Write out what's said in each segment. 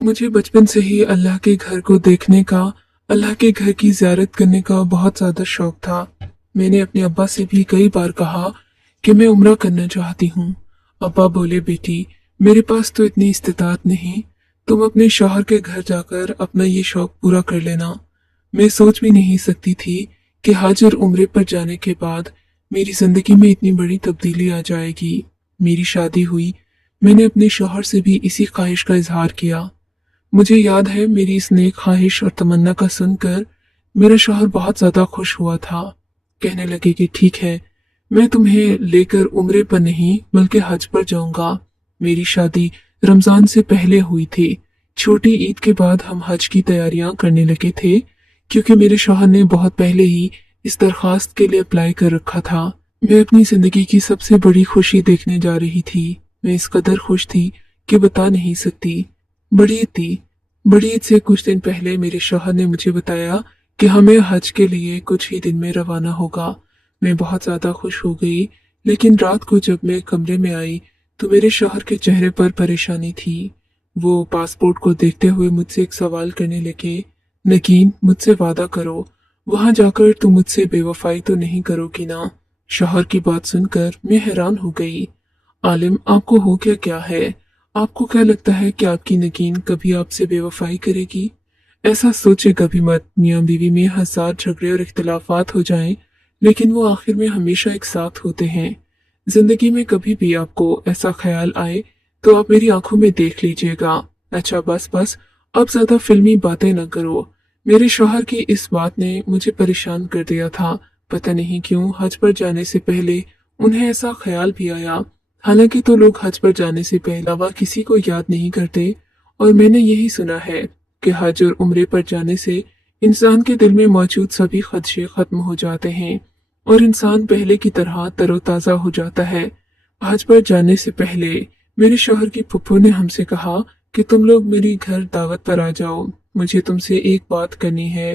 मुझे बचपन से ही अल्लाह के घर को देखने का, अल्लाह के घर की ज़ियारत करने का बहुत ज़्यादा शौक था। मैंने अपने अब्बा से भी कई बार कहा कि मैं उम्रा करना चाहती हूँ। अब्बा बोले, बेटी मेरे पास तो इतनी इस्तिताअत नहीं, तुम अपने शौहर के घर जाकर अपना ये शौक पूरा कर लेना। मैं सोच भी नहीं सकती थी कि हज और उम्रे पर जाने के बाद मेरी जिंदगी में इतनी बड़ी तब्दीली आ जाएगी। मेरी शादी हुई, मैंने अपने शौहर से भी इसी ख्वाहिश का इजहार किया। मुझे याद है मेरी इस नेक ख्वाहिश और तमन्ना का सुनकर मेरा शौहर बहुत ज्यादा खुश हुआ था। कहने लगे कि ठीक है, मैं तुम्हें लेकर उम्रे पर नहीं बल्कि हज पर जाऊंगा। मेरी शादी रमजान से पहले हुई थी। छोटी ईद के बाद हम हज की तैयारियां करने लगे थे, क्योंकि मेरे शौहर ने बहुत पहले ही इस दरख्वास्त के लिए अप्लाई कर रखा था। मैं अपनी जिंदगी की सबसे बड़ी खुशी देखने जा रही थी। मैं इस कदर खुश थी कि बता नहीं सकती। बड़ी ईद थी। बड़ी ईद से कुछ दिन पहले मेरे शौहर ने मुझे बताया कि हमें हज के लिए कुछ ही दिन में रवाना होगा। मैं बहुत ज्यादा खुश हो गई, लेकिन रात को जब मैं कमरे में आई तो मेरे शौहर के चेहरे पर परेशानी थी। वो पासपोर्ट को देखते हुए मुझसे एक सवाल करने लगे, नगीन मुझसे वादा करो, वहां जाकर तुम मुझसे बेवफाई तो नहीं करोगी ना। शौहर की बात सुनकर मैं हैरान हो गई। आलिम, आपको हो क्या है? आपको क्या लगता है कि आपकी नगीन कभी आपसे बेवफाई करेगी? ऐसा सोचे कभी मत। मियाँ बीवी में हजार झगड़े और इख्तिलाफात हो जाएं, लेकिन वो आखिर में हमेशा एक साथ होते हैं। जिंदगी में कभी भी आपको ऐसा ख्याल आए तो आप मेरी आंखों में देख लीजिएगा। अच्छा बस बस, अब ज्यादा फिल्मी बातें न करो। मेरे शौहर की इस बात ने मुझे परेशान कर दिया था। पता नहीं क्यों हज पर जाने से पहले उन्हें ऐसा ख्याल भी आया। हालांकि तो लोग हज पर जाने से पहले किसी को याद नहीं करते, और मैंने यही सुना है कि हज और उम्रे पर जाने से इंसान के दिल में मौजूद सभी खदशे खत्म हो जाते हैं और इंसान पहले की तरह तरोताजा हो जाता है। हज पर जाने से पहले मेरे शौहर की फुप्पो ने हमसे कहा कि तुम लोग मेरी घर दावत पर आ जाओ, मुझे तुमसे एक बात करनी है।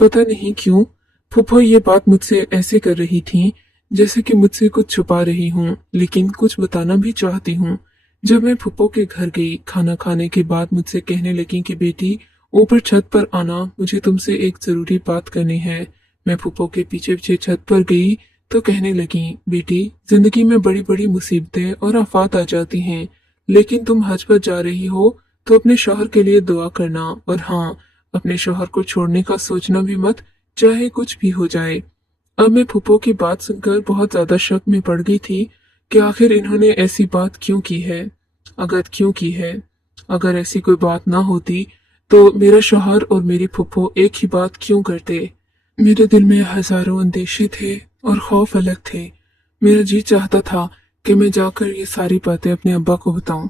पता नहीं क्यों फुप्पो ये बात मुझसे ऐसे कर रही थी जैसे कि मुझसे कुछ छुपा रही हूँ, लेकिन कुछ बताना भी चाहती हूँ। जब मैं फुप्पो के घर गई, खाना खाने के बाद मुझसे कहने लगी कि बेटी ऊपर छत पर आना, मुझे तुमसे एक जरूरी बात करनी है। मैं फुप्पो के पीछे पीछे छत पर गई तो कहने लगी, बेटी जिंदगी में बड़ी बड़ी मुसीबतें और आफात आ जाती हैं, लेकिन तुम हज पर जा रही हो तो अपने शौहर के लिए दुआ करना, और हाँ, अपने शौहर को छोड़ने का सोचना भी मत, चाहे कुछ भी हो जाए। अब मैं फूफो की बात सुनकर बहुत ज्यादा शक में पड़ गई थी कि आखिर इन्होंने ऐसी बात क्यों की है। अगर ऐसी कोई बात ना होती तो मेरा शौहर और मेरी फूफो एक ही बात क्यों करते। मेरे दिल में हजारों अंदेशे थे और खौफ अलग थे। मेरा जी चाहता था कि मैं जाकर ये सारी बातें अपने अब्बा को बताऊं,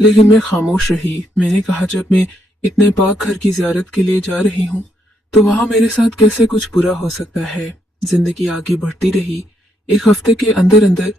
लेकिन मैं खामोश रही। मैंने कहा, जब मैं इतने पाक घर की जियारत के लिए जा रही हूँ तो वहां मेरे साथ कैसे कुछ बुरा हो सकता है। जिंदगी आगे बढ़ती रही। एक हफ्ते के अंदर अंदर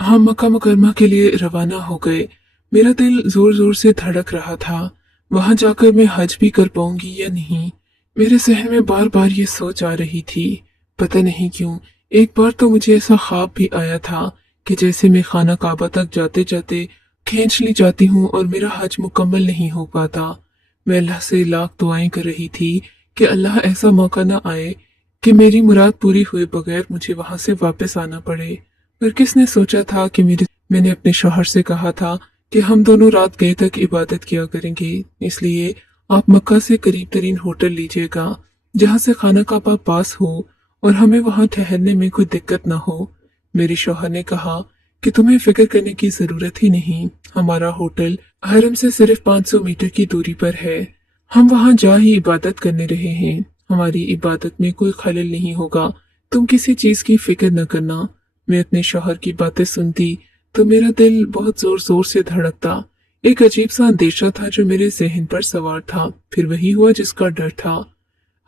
हम मक्का मुकरमा के लिए रवाना हो गए। मेरा दिल जोर जोर से धड़क रहा था, वहां जाकर मैं हज भी कर पाऊंगी या नहीं। मेरे जहन में बार बार ये सोच आ रही थी। पता नहीं क्यों एक बार तो मुझे ऐसा ख्वाब भी आया था कि जैसे मैं खाना काबा तक जाते जाते खींच ली जाती हूँ और मेरा हज मुकम्मल नहीं हो पाता। मैं अल्लाह से लाख दुआएं कर रही थी कि अल्लाह ऐसा मौका न आए कि मेरी मुराद पूरी हुए बगैर मुझे वहां से वापस आना पड़े। पर किसने सोचा था कि मैंने अपने शौहर से कहा था कि हम दोनों रात गए तक इबादत किया करेंगे, इसलिए आप मक्का से करीब तरीन होटल लीजिएगा जहां से खाना काबा पास हो और हमें वहां ठहरने में कोई दिक्कत ना हो। मेरे शौहर ने कहा कि तुम्हें फिक्र करने की जरूरत ही नहीं, हमारा होटल हरम से सिर्फ 500 मीटर की दूरी पर है। हम वहां जा ही इबादत करने रहे हैं, हमारी इबादत में कोई खलल नहीं होगा, तुम किसी चीज की फिक्र न करना। मैं अपने शौहर की बातें सुनती तो मेरा दिल बहुत जोर जोर से धड़कता। एक अजीब सा अंदेशा था जो मेरे जहन पर सवार था। फिर वही हुआ जिसका डर था।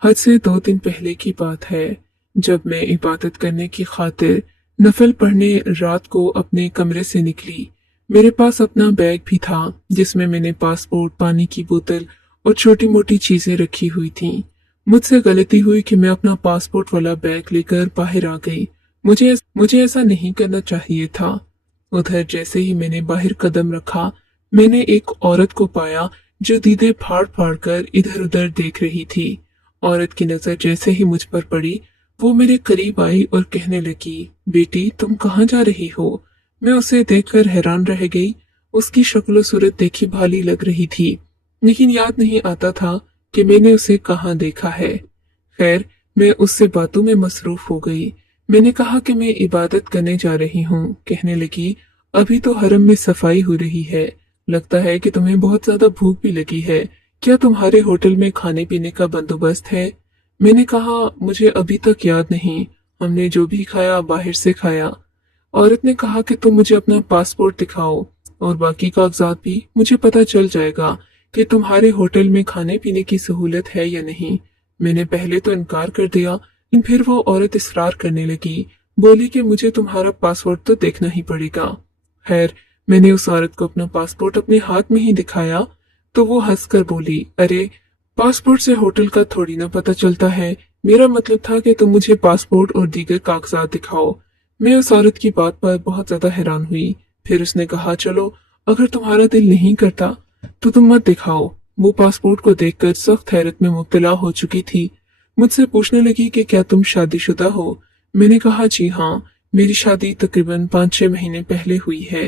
हज से 2 दिन पहले की बात है, जब मैं इबादत करने की खातिर नफल पढ़ने रात को अपने कमरे से निकली। मेरे पास अपना बैग भी था जिसमें मैंने पासपोर्ट, पानी की बोतल और छोटी मोटी चीजें रखी हुई थीं। मुझसे गलती हुई कि मैं अपना पासपोर्ट वाला बैग लेकर बाहर आ गई। मुझे ऐसा नहीं करना चाहिए था। उधर जैसे ही मैंने बाहर कदम रखा, मैंने एक औरत को पाया जो दीदे फाड़ फाड़ कर इधर उधर देख रही थी। औरत की नजर जैसे ही मुझ पर पड़ी, वो मेरे करीब आई और कहने लगी, बेटी तुम कहाँ जा रही हो? मैं उसे देखकर हैरान रह गई। उसकी शक्ल सूरत देखी भाली लग रही थी, लेकिन याद नहीं आता था कि मैंने उसे कहाँ देखा है। खैर, मैं उससे बातों में मसरूफ हो गई। मैंने कहा कि मैं इबादत करने जा रही हूँ। कहने लगी, अभी तो हरम में सफाई हो रही है, लगता है कि तुम्हें बहुत ज्यादा भूख भी लगी है। क्या तुम्हारे होटल में खाने पीने का बंदोबस्त है? मैंने कहा, मुझे अभी तक याद नहीं, हमने जो भी खाया बाहर से खाया। औरत ने कहा कि तुम मुझे अपना पासपोर्ट दिखाओ और बाकी कागजात भी, मुझे पता चल जाएगा कि तुम्हारे होटल में खाने पीने की सहूलत है या नहीं। मैंने पहले तो इनकार कर दिया, लेकिन फिर वो औरत इसरार करने लगी, बोली कि मुझे तुम्हारा पासपोर्ट तो देखना ही पड़ेगा। खैर, मैंने उस औरत को अपना पासपोर्ट अपने हाथ में ही दिखाया तो वो हंसकर बोली, अरे पासपोर्ट से होटल का थोड़ी ना पता चलता है, मेरा मतलब था कि तुम मुझे पासपोर्ट और दीगर कागजात दिखाओ। मैं उस औरत की बात पर बहुत ज्यादा हैरान हुई। फिर उसने कहा, चलो अगर तुम्हारा दिल नहीं करता तो तुम मत दिखाओ। वो पासपोर्ट को देखकर सख्त हैरत में मुब्तला हो चुकी थी। मुझसे पूछने लगी कि क्या तुम शादीशुदा हो? मैंने कहा, जी हाँ, मेरी शादी तकरीबन 5-6 महीने पहले हुई है।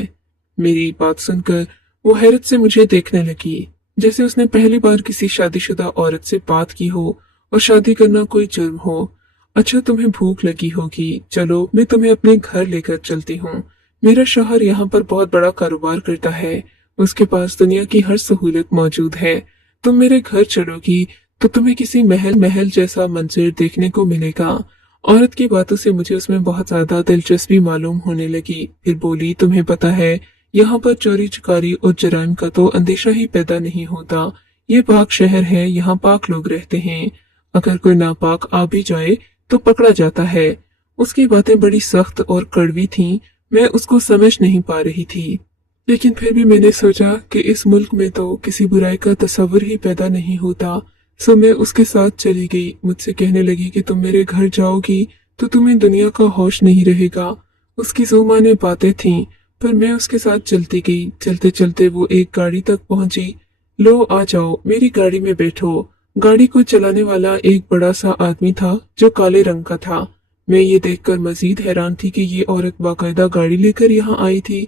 मेरी बात सुनकर वो हैरत से मुझे देखने लगी, जैसे उसने पहली बार किसी शादीशुदा औरत से बात की हो और शादी करना कोई जुर्म हो। अच्छा, तुम्हें भूख लगी होगी, चलो मैं तुम्हें अपने घर लेकर चलती हूँ। मेरा शौहर यहाँ पर बहुत बड़ा कारोबार करता है, उसके पास दुनिया की हर सहूलत मौजूद है। तुम मेरे घर चलोगी तो तुम्हें किसी महल महल जैसा मंजर देखने को मिलेगा। औरत की बातों से मुझे उसमें बहुत ज्यादा दिलचस्पी मालूम होने लगी। फिर बोली, तुम्हें पता है यहाँ पर चोरी चकारी और जराइम का तो अंदेशा ही पैदा नहीं होता। ये पाक शहर है, यहाँ पाक लोग रहते हैं। अगर कोई नापाक आ भी जाए तो पकड़ा जाता है। उसकी बातें बड़ी सख्त और कड़वी थीं। मैं उसको समझ नहीं पा रही थी, लेकिन फिर भी मैंने सोचा कि इस मुल्क में तो किसी बुराई का तस्वर ही पैदा नहीं होता। सो मैं उसके साथ चली गई। मुझसे कहने लगी कि तुम मेरे घर जाओगी तो तुम्हें दुनिया का होश नहीं रहेगा। उसकी जुबानें बातें थीं, पर मैं उसके साथ चलती गई। चलते चलते वो एक गाड़ी तक पहुंची। लो आ जाओ, मेरी गाड़ी में बैठो। गाड़ी को चलाने वाला एक बड़ा सा आदमी था जो काले रंग का था। मैं ये देखकर मजीद हैरान थी कि ये औरत बाकायदा गाड़ी लेकर यहाँ आई थी।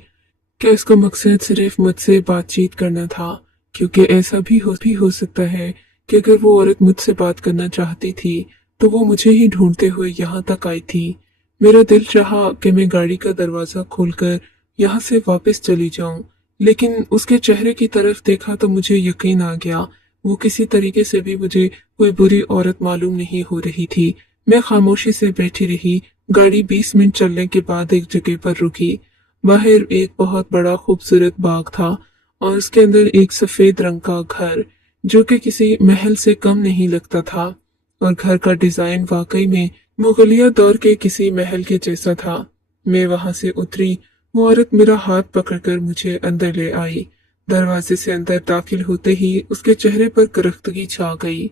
क्या इसका मकसद सिर्फ मुझसे बातचीत करना था? क्योंकि ऐसा भी हो सकता है कि अगर वो औरत मुझसे बात करना चाहती थी तो वो मुझे ही ढूंढते हुए यहाँ तक आई थी। मेरा दिल चाहा कि मैं गाड़ी का दरवाजा खोलकर यहाँ से वापस चली जाऊं, लेकिन उसके चेहरे की तरफ देखा तो मुझे यकीन आ गया, वो किसी तरीके से भी मुझे कोई बुरी औरत मालूम नहीं हो रही थी। मैं खामोशी से बैठी रही। गाड़ी 20 मिनट चलने के बाद एक जगह पर रुकी। बाहर एक बहुत बड़ा खूबसूरत बाग था और उसके अंदर एक सफेद रंग का घर, जो कि किसी महल से कम नहीं लगता था। और घर का डिजाइन वाकई में मुगलिया दौर के किसी महल के जैसा था। मैं वहां से उतरी। वो औरत मेरा हाथ पकड़कर मुझे अंदर ले आई। दरवाजे से अंदर दाखिल होते ही उसके चेहरे पर करख्तगी छा गई।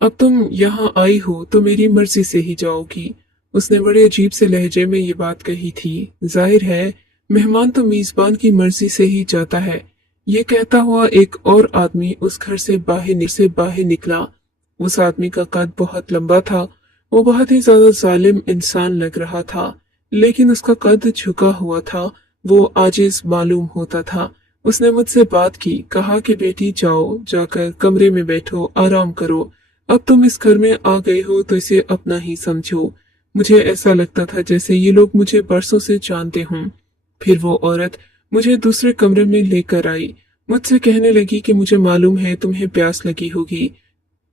अब तुम यहाँ आई हो तो मेरी मर्जी से ही जाओगी। उसने बड़े अजीब से लहजे में ये बात कही थी। जाहिर है मेहमान तो मेजबान की मर्जी से ही जाता है। ये कहता हुआ एक और आदमी उस घर से बाहर निकला। उस आदमी का कद बहुत लंबा था। वो बहुत ही ज्यादा जालिम इंसान लग रहा था, लेकिन उसका कद झुका हुआ था। वो आजिज मालूम होता था। उसने मुझसे बात की, कहा कि बेटी जाओ, जाकर कमरे में बैठो, आराम करो। अब तुम इस घर में आ गए हो तो इसे अपना ही समझो। मुझे ऐसा लगता था जैसे ये लोग मुझे बरसों से जानते हों। फिर वो औरत मुझे दूसरे कमरे में लेकर आई। मुझसे कहने लगी कि मुझे मालूम है तुम्हें प्यास लगी होगी,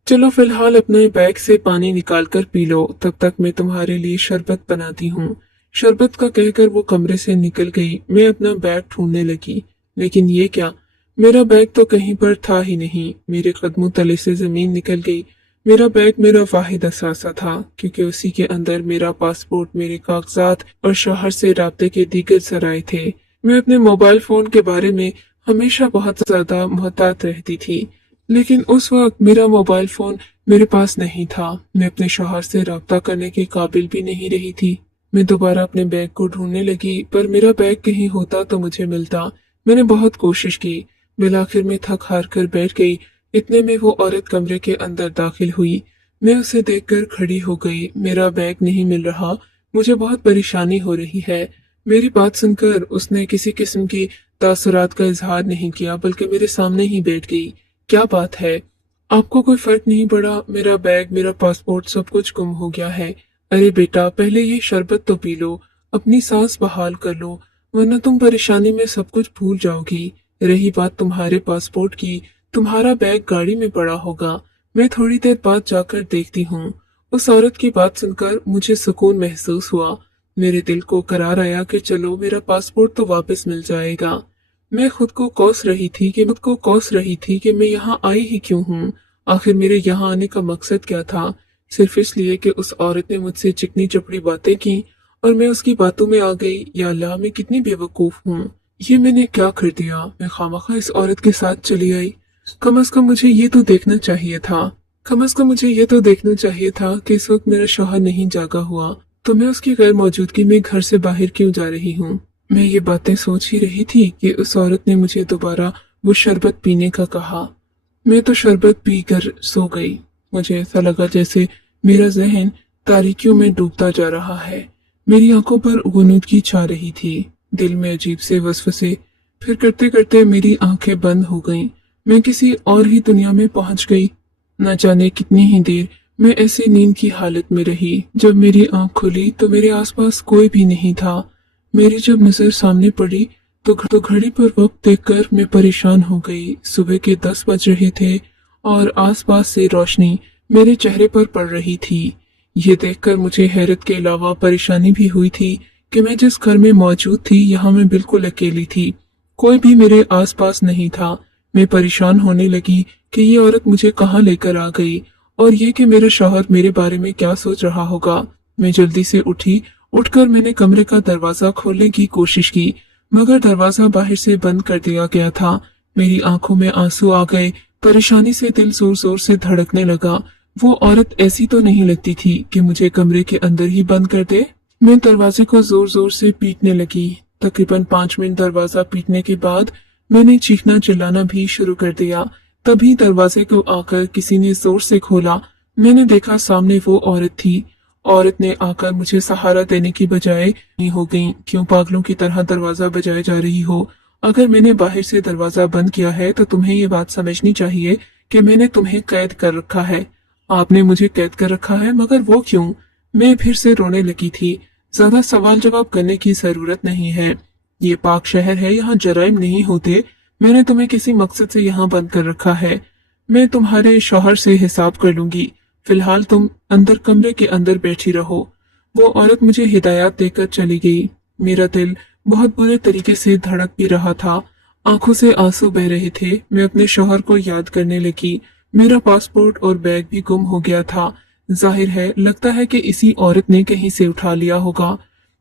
चलो फिलहाल अपने बैग से पानी निकाल कर पी लो, तब तक मैं तुम्हारे लिए शरबत बनाती हूँ। शरबत का कहकर वो कमरे से निकल गई। मैं अपना बैग ढूंढने लगी, लेकिन ये क्या, मेरा बैग तो कहीं पर था ही नहीं। मेरे कदमों तले से जमीन निकल गई। मेरा बैग मेरा वाहिद असासा था, क्योंकि उसी के अंदर मेरा पासपोर्ट, मेरे कागजात और शौहर से राब्ते के दीगर जराए थे। मैं अपने मोबाइल फोन के बारे में हमेशा बहुत ज्यादा मोहतात रहती थी, लेकिन उस वक्त मेरा मोबाइल फोन मेरे पास नहीं था। मैं अपने शौहर से राब्ता करने के काबिल भी नहीं रही थी। मैं दोबारा अपने बैग को ढूंढने लगी, पर मेरा बैग कहीं होता तो मुझे मिलता। मैंने बहुत कोशिश की, बिल आखिर में थक हार कर बैठ गई। इतने में वो औरत कमरे के अंदर दाखिल हुई। मैं उसे देखकर खड़ी हो गई। मेरा बैग नहीं मिल रहा। मुझे बहुत परेशानी हो रही है। मेरी बात सुनकर उसने किसी किस्म की तासुरात का इजहार नहीं किया, बल्कि मेरे सामने ही बैठ गई। क्या बात है? आपको कोई फर्क नहीं पड़ा? मेरा बैग, मेरा पासपोर्ट, सब कुछ गुम हो गया है। अरे बेटा, पहले ये शरबत तो पी लो, अपनी सांस बहाल कर लो, वरना तुम परेशानी में सब कुछ भूल जाओगी। रही बात तुम्हारे पासपोर्ट की, तुम्हारा बैग गाड़ी में पड़ा होगा। मैं थोड़ी देर बाद जाकर देखती हूँ। उस औरत की बात सुनकर मुझे सुकून महसूस हुआ। मेरे दिल को करार आया कि चलो, मेरा पासपोर्ट तो वापस मिल जाएगा। मैं खुद को कोस रही थी कि मैं यहाँ आई ही क्यों हूँ। आखिर मेरे यहाँ आने का मकसद क्या था? सिर्फ इसलिए कि उस औरत ने मुझसे चिकनी चपड़ी बातें की और मैं उसकी बातों में आ गई। या अल्लाह, मैं कितनी बेवकूफ हूँ। ये मैंने क्या कर दिया? मैं खामखा इस औरत के साथ चली आई। कम अज कम मुझे ये तो देखना चाहिए था। कि इस वक्त मेरा शौहर नहीं जागा हुआ, तो मैं उसकी गैर मौजूदगी में घर से बाहर क्यों जा रही हूँ। मैं ये बातें सोच ही रही थी कि उस औरत ने मुझे दोबारा वो शरबत पीने का कहा। मैं तो शरबत पीकर सो गई। मुझे ऐसा लगा जैसे मेरा जहन तारीकियों में डूबता जा रहा है। मेरी आंखों पर गुनूदगी छा रही थी। दिल में अजीब से वसवसे। फिर करते करते मेरी आंखें बंद हो गईं। मैं किसी और ही दुनिया में पहुंच गई। न जाने कितनी ही देर मैं ऐसे नींद की हालत में रही। जब मेरी आंख खुली तो मेरे आसपास कोई भी नहीं था। मेरी जब नजर सामने पड़ी तो घड़ी पर वक्त देखकर मैं परेशान हो गई। सुबह के 10 बज रहे थे और आसपास से रोशनी मेरे चेहरे पर पड़ रही थी। ये देखकर मुझे हैरत के अलावा परेशानी भी हुई थी कि मैं जिस घर में मौजूद थी, यहाँ मैं बिल्कुल अकेली थी। कोई भी मेरे आसपास नहीं था। मैं परेशान होने लगी कि ये औरत मुझे कहाँ लेकर आ गई और ये कि मेरा शौहर मेरे बारे में क्या सोच रहा होगा। मैं जल्दी से उठी। उठकर मैंने कमरे का दरवाजा खोलने की कोशिश की, मगर दरवाजा बाहर से बंद कर दिया गया था। मेरी आंखों में आंसू आ गए। परेशानी से दिल जोर जोर से धड़कने लगा। वो औरत ऐसी तो नहीं लगती थी कि मुझे कमरे के अंदर ही बंद कर दे। मैं दरवाजे को जोर जोर से पीटने लगी। तकरीबन 5 मिनट दरवाजा पीटने के बाद मैंने चीखना चिल्लाना भी शुरू कर दिया। तभी दरवाजे को आकर किसी ने जोर से खोला। मैंने देखा सामने वो औरत थी। औरत ने आकर मुझे सहारा देने की बजाय नहीं हो गई। क्यों पागलों की तरह दरवाजा बजाए जा रही हो? अगर मैंने बाहर से दरवाजा बंद किया है तो तुम्हें ये बात समझनी चाहिए कि मैंने तुम्हें कैद कर रखा है। आपने मुझे कैद कर रखा है, मगर वो क्यों? मैं फिर से रोने लगी थी। ज्यादा सवाल जवाब करने की जरूरत नहीं है। ये पाक शहर है, यहाँ जराइम नहीं होते। मैंने तुम्हें किसी मकसद से यहाँ बंद कर रखा है। मैं तुम्हारे शौहर से हिसाब कर लूंगी। फिलहाल तुम अंदर कमरे के अंदर बैठी रहो। वो औरत मुझे हिदायत देकर चली गई। मेरा दिल बहुत बुरे तरीके से धड़क भी रहा था। आंखों से आंसू बह रहे थे। मैं अपने शौहर को याद करने लगी। मेरा पासपोर्ट और बैग भी गुम हो गया था। जाहिर है, लगता है कि इसी औरत ने कहीं से उठा लिया होगा।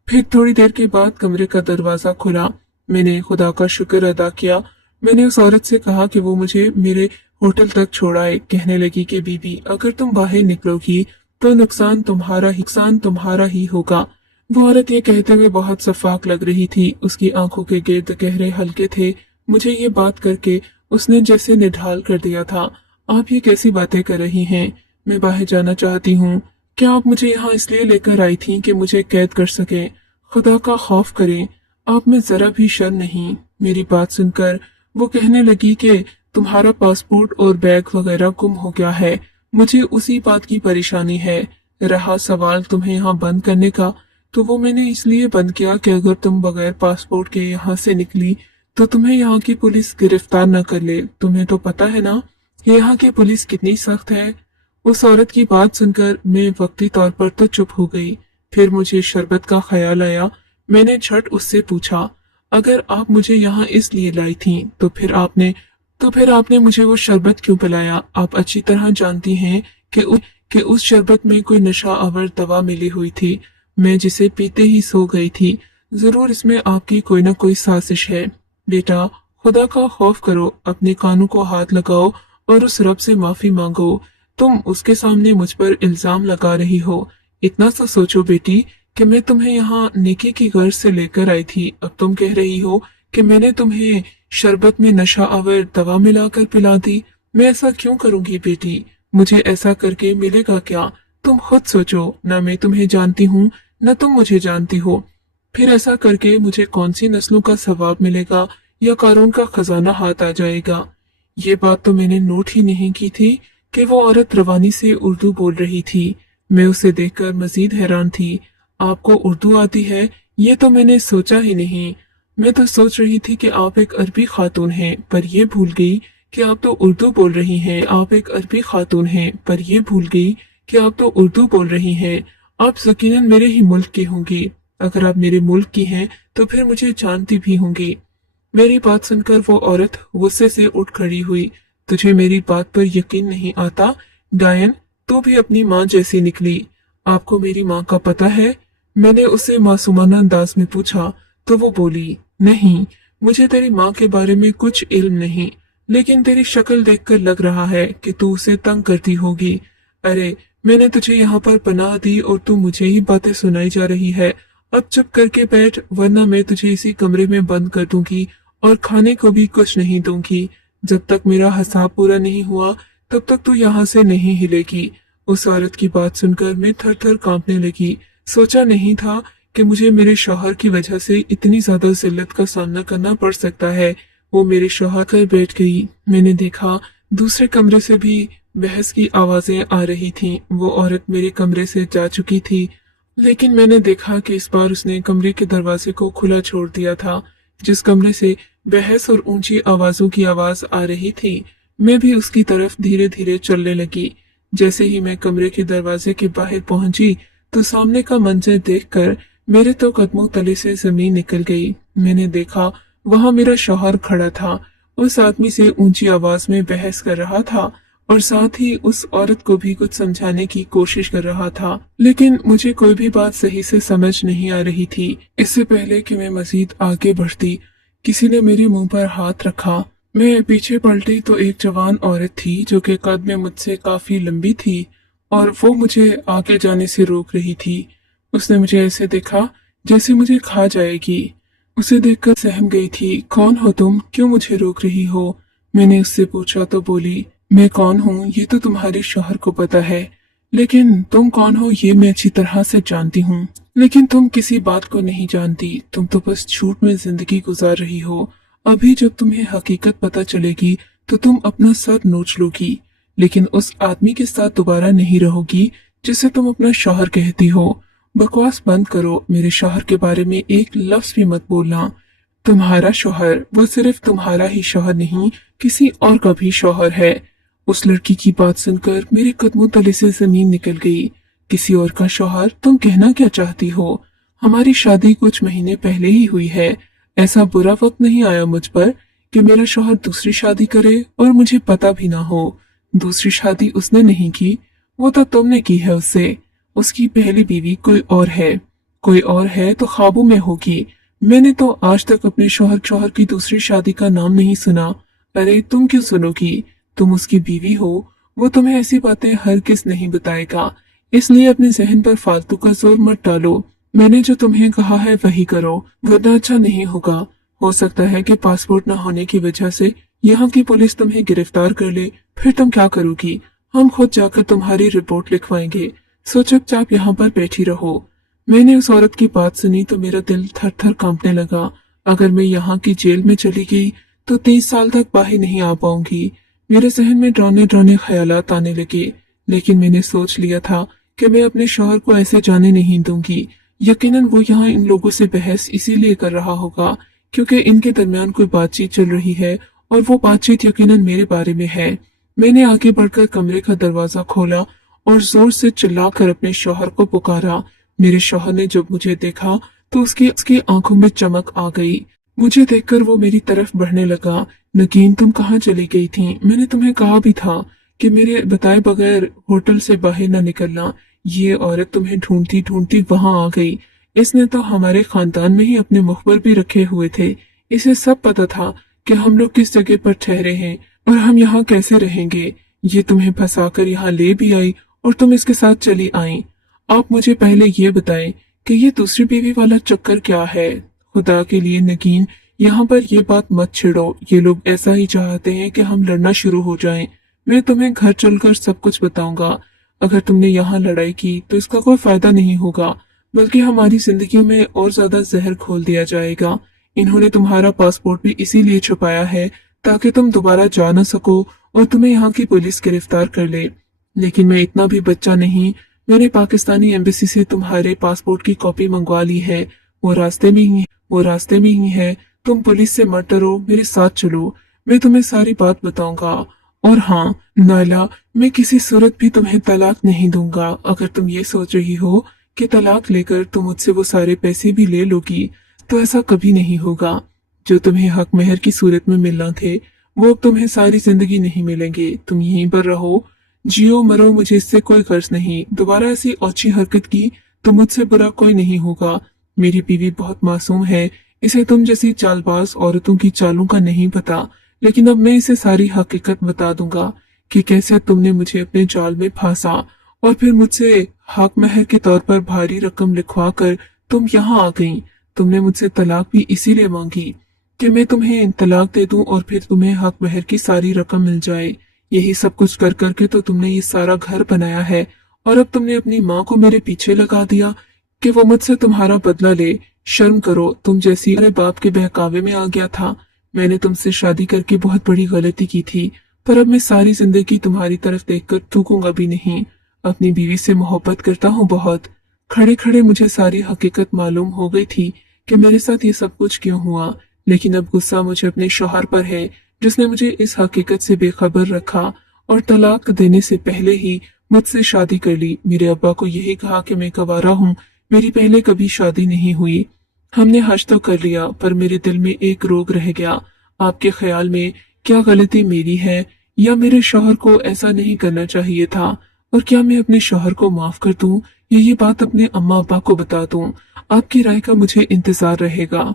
फिर थोड़ी देर के बाद कमरे का दरवाजा खुला। मैंने खुदा का शुक्र अदा किया। मैंने उस औरत से कहा कि वो मुझे मेरे होटल तक छोड़ाए। कहने लगी कि बीबी, अगर तुम बाहर निकलोगी तो नुकसान तुम्हारा ही होगा। वो औरत ये कहते हुए बहुत शफाक लग रही थी। उसकी आंखों के गिर्द गहरे हल्के थे। मुझे ये बात करके उसने जैसे निढाल कर दिया था। आप ये कैसी बातें कर रही हैं? मैं बाहर जाना चाहती हूँ। क्या आप मुझे यहाँ इसलिए लेकर आई थी कि मुझे कैद कर सके? खुदा का खौफ करें, आप में जरा भी शर्म नहीं। मेरी बात सुनकर वो कहने लगी कि तुम्हारा पासपोर्ट और बैग वगैरह गुम हो गया है। मुझे उसी बात की परेशानी है। रहा सवाल तुम्हें यहाँ बंद करने का, तो वो मैंने इसलिए बंद किया कि अगर तुम बगैर पासपोर्ट के यहाँ से निकली तो तुम्हें यहाँ की पुलिस गिरफ्तार न कर ले। तुम्हें तो पता है ना यहाँ की पुलिस कितनी सख्त है। उस औरत की बात सुनकर मैं वक्ती तौर पर तो चुप हो गई। फिर मुझे शरबत का ख्याल आया। मैंने झट उससे पूछा, अगर आप मुझे यहाँ इसलिए लाई थी तो फिर आपने मुझे वो शरबत क्यों पिलाया? आप अच्छी तरह जानती हैं कि उस शरबत में कोई नशा आवर दवा मिली हुई थी। मैं जिसे पीते ही सो गई थी। जरूर इसमें आपकी कोई न कोई साजिश है। बेटा, खुदा का खौफ करो, अपने कानों को हाथ लगाओ और उस रब से माफी मांगो। तुम उसके सामने मुझ पर इल्जाम लगा रही हो। इतना सा सोचो बेटी कि मैं तुम्हें यहाँ नेकी की गर्ज से लेकर आई थी। अब तुम कह रही हो कि मैंने तुम्हें शरबत में नशा आवर दवा मिलाकर पिला दी। मैं ऐसा क्यों करूंगी बेटी? मुझे ऐसा करके मिलेगा क्या? तुम खुद सोचो, ना मैं तुम्हें जानती हूँ न तुम मुझे जानती हो। फिर ऐसा करके मुझे कौन सी नस्लों का सवाब मिलेगा या कारून का खजाना हाथ आ जाएगा? ये बात तो मैंने नोट ही नहीं की थी कि वो औरत रवानी से उर्दू बोल रही थी। मैं उसे देखकर मजीद हैरान थी। आपको उर्दू आती है, ये तो मैंने सोचा ही नहीं। मैं तो सोच रही थी कि आप एक अरबी खातून हैं, पर ये भूल गई कि आप तो उर्दू बोल रही हैं। आप एक अरबी खातून हैं, पर ये भूल गई कि आप तो उर्दू बोल रही हैं। आप यकीनन मेरे ही मुल्क की होंगी। अगर आप मेरे मुल्क की हैं तो फिर मुझे जानती भी होंगी। मेरी बात सुनकर वो औरत गुस्से से उठ खड़ी हुई। तुझे मेरी बात पर यकीन नहीं आता? डायन, तू भी अपनी माँ जैसी निकली। आपको मेरी माँ का पता है? मैंने उसे मासूमाना अंदाज में पूछा तो वो बोली, नहीं, मुझे तेरी माँ के बारे में कुछ इल्म नहीं, लेकिन तेरी शक्ल देखकर लग रहा है कि तू उसे तंग करती होगी। अरे, मैंने तुझे यहाँ पर पनाह दी और तू मुझे ही बातें सुनाई जा रही है। अब चुप करके बैठ, वरना मैं तुझे इसी कमरे में बंद कर दूंगी और खाने को भी कुछ नहीं दूंगी। जब तक मेरा हिसाब पूरा नहीं हुआ तब तक तू यहाँ से नहीं हिलेगी। उस औरत की बात सुनकर मैं थर थर कांपने लगी। सोचा नहीं था कि मुझे मेरे शौहर की वजह से इतनी ज्यादा जिल्लत का सामना करना पड़ सकता है। वो मेरे शौहर कर बैठ गई। मैंने देखा दूसरे कमरे से भी बहस की आवाजें आ रही थीं। वो औरत मेरे कमरे से जा चुकी थी, लेकिन मैंने देखा कि इस बार उसने कमरे के दरवाजे को खुला छोड़ दिया था। जिस कमरे से बहस और ऊंची आवाजों की आवाज आ रही थी, मैं भी उसकी तरफ धीरे धीरे चलने लगी। जैसे ही मैं कमरे के दरवाजे के बाहर पहुंची तो सामने का मंजर देखकर मेरे तो कदमों तले से जमीन निकल गई। मैंने देखा वहां मेरा शौहर खड़ा था, उस आदमी से ऊंची आवाज में बहस कर रहा था और साथ ही उस औरत को भी कुछ समझाने की कोशिश कर रहा था, लेकिन मुझे कोई भी बात सही से समझ नहीं आ रही थी। इससे पहले कि मैं मजीद आगे बढ़ती, किसी ने मेरे मुंह पर हाथ रखा। मैं पीछे पलटी तो एक जवान औरत थी जो कि कद में मुझसे काफी लंबी थी और वो मुझे आगे जाने से रोक रही थी। उसने मुझे ऐसे देखा जैसे मुझे खा जाएगी। उसे देखकर सहम गई थी। कौन हो तुम? क्यों मुझे रोक रही हो? मैंने उससे पूछा तो बोली, मैं कौन हूँ ये तो तुम्हारे शौहर को पता है, लेकिन तुम कौन हो ये मैं अच्छी तरह से जानती हूँ। लेकिन तुम किसी बात को नहीं जानती, तुम तो बस झूठ में जिंदगी गुजार रही हो। अभी जब तुम्हें हकीकत पता चलेगी तो तुम अपना सर नोच लोगी, लेकिन उस आदमी के साथ दोबारा नहीं रहोगी जिसे तुम अपना शौहर कहती हो। बकवास बंद करो, मेरे शौहर के बारे में एक लफ्ज भी मत बोलना। तुम्हारा शौहर, वो सिर्फ तुम्हारा ही शौहर नहीं, किसी और का भी शौहर है। उस लड़की की बात सुनकर मेरे कदमों तले से जमीन निकल गई। किसी और का शौहर? तुम कहना क्या चाहती हो? हमारी शादी कुछ महीने पहले ही हुई है। ऐसा बुरा वक्त नहीं आया मुझ पर कि मेरा शौहर दूसरी शादी करे और मुझे पता भी ना हो। दूसरी शादी उसने नहीं की, वो तो तुमने की है उससे। उसकी पहली बीवी कोई और है। कोई और है तो ख्वाबों में होगी। मैंने तो आज तक अपने शौहर की दूसरी शादी का नाम नहीं सुना। अरे तुम क्यों सुनोगी? तुम उसकी बीवी हो, वो तुम्हें ऐसी बातें हर किस नहीं बताएगा, इसलिए अपने जहन पर फालतू का जोर मत डालो। मैंने जो तुम्हें कहा है वही करो, वरना अच्छा नहीं होगा। हो सकता है कि पासपोर्ट न होने की वजह से यहाँ की पुलिस तुम्हें गिरफ्तार कर ले, फिर तुम क्या करोगी? हम खुद जाकर तुम्हारी रिपोर्ट लिखवाएंगे। सो चुपचाप यहाँ पर बैठी रहो। मैंने उस औरत की बात सुनी तो मेरा दिल थर थर कांपने लगा। अगर मैं यहाँ की जेल में चली गई तो 30 साल तक बाहर नहीं आ पाऊंगी। मेरे जहन में डरावने डरावने ख्यालात आने लगे, लेकिन मैंने सोच लिया था कि मैं अपने शौहर को ऐसे जाने नहीं दूंगी। यकीनन वो यहाँ इन लोगों से बहस इसीलिए कर रहा होगा क्योंकि इनके दरमियान कोई बातचीत चल रही है और वो बातचीत यकीनन मेरे बारे में है। मैंने आगे बढ़कर कमरे का दरवाजा खोला और जोर से चिल्लाकर अपने शौहर को पुकारा। मेरे शौहर ने जब मुझे देखा तो उसकी आंखों में चमक आ गई। मुझे देखकर वो मेरी तरफ बढ़ने लगा। नगीन, तुम कहाँ चली गई थी? मैंने तुम्हें कहा भी था कि मेरे बताए बगैर होटल से बाहर न निकलना। ये औरत तुम्हें ढूंढती ढूंढती वहां आ गई। इसने तो हमारे खानदान में ही अपने मुखबर भी रखे हुए थे। इसे सब पता था कि हम लोग किस जगह पर ठहरे हैं और हम यहाँ कैसे रहेंगे। ये तुम्हें फंसाकर यहाँ ले भी आई और तुम इसके साथ चली आई। आप मुझे पहले ये बताएं कि ये दूसरी बीवी वाला चक्कर क्या है? खुदा के लिए नगीन, यहाँ पर ये बात मत छेड़ो, ये लोग ऐसा ही चाहते हैं कि हम लड़ना शुरू हो जाएं। मैं तुम्हें घर चलकर सब कुछ बताऊंगा। अगर तुमने यहाँ लड़ाई की तो इसका कोई फायदा नहीं होगा, बल्कि हमारी जिंदगी में और ज्यादा जहर घोल दिया जाएगा। इन्होंने तुम्हारा पासपोर्ट भी इसीलिए छुपाया है ताकि तुम दोबारा जा न सको और तुम्हें यहाँ की पुलिस गिरफ्तार कर ले। लेकिन मैं इतना भी बच्चा नहीं, मैंने पाकिस्तानी एम्बेसी से तुम्हारे पासपोर्ट की कॉपी मंगवा ली है। वो रास्ते में ही है। तुम पुलिस से मत डरो, मेरे साथ चलो, मैं तुम्हें सारी बात बताऊंगा। और हाँ नायला, मैं किसी सूरत भी तुम्हें तलाक नहीं दूंगा। अगर तुम ये सोच रही हो कि तलाक लेकर तुम मुझसे वो सारे पैसे भी ले लोगी, तो ऐसा कभी नहीं होगा। जो तुम्हें हक मेहर की सूरत में मिलना थे, वो अब तुम्हें सारी जिंदगी नहीं मिलेंगे। तुम यहीं पर रहो, जियो मरो, मुझे इससे कोई गर्ज नहीं। दोबारा ऐसी ओछी हरकत की तो मुझसे बुरा कोई नहीं होगा। मेरी बीवी बहुत मासूम है, इसे तुम जैसी चालबाज औरतों की चालों का नहीं पता। लेकिन अब मैं इसे सारी हकीकत बता दूंगा कि कैसे तुमने मुझे अपने जाल में फांसा और फिर मुझसे हक महर के तौर पर भारी रकम लिखवा कर तुम यहाँ आ गई। तुमने मुझसे तलाक भी इसीलिए मांगी कि मैं तुम्हें तलाक दे दूं और फिर तुम्हें हक महर की सारी रकम मिल जाए। यही सब कुछ कर करके तो तुमने ये सारा घर बनाया है, और अब तुमने अपनी माँ को मेरे पीछे लगा दिया कि वो मुझसे तुम्हारा बदला ले। शर्म करो, तुम जैसी मेरे बाप के बहकावे में आ गया था। मैंने तुमसे शादी करके बहुत बड़ी गलती की थी, पर अब मैं सारी जिंदगी तुम्हारी तरफ देखकर थूकूंगा भी नहीं। अपनी बीवी से मोहब्बत करता हूँ बहुत। खड़े खड़े मुझे सारी हकीकत मालूम हो गई थी कि मेरे साथ ये सब कुछ क्यों हुआ, लेकिन अब गुस्सा मुझे अपने शौहर पर है, जिसने मुझे इस हकीकत से बेखबर रखा और तलाक देने से पहले ही मुझसे शादी कर ली। मेरे अब्बा को यही कहा कि मैं गवारा हूँ, मेरी पहले कभी शादी नहीं हुई। हमने हज तो कर लिया, पर मेरे दिल में एक रोग रह गया। आपके ख्याल में क्या गलती मेरी है, या मेरे शौहर को ऐसा नहीं करना चाहिए था? और क्या मैं अपने शौहर को माफ कर दूं, या ये बात अपने अम्मा अब्बा को बता दूं? आपकी राय का मुझे इंतजार रहेगा।